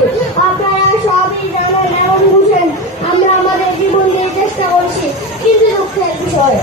করেছি। আপনারা সবই জানেন এবং বুঝেন আমরা আমাদের জীবন দিয়ে চেষ্টা করছি, কিন্তু দুঃখের বিষয়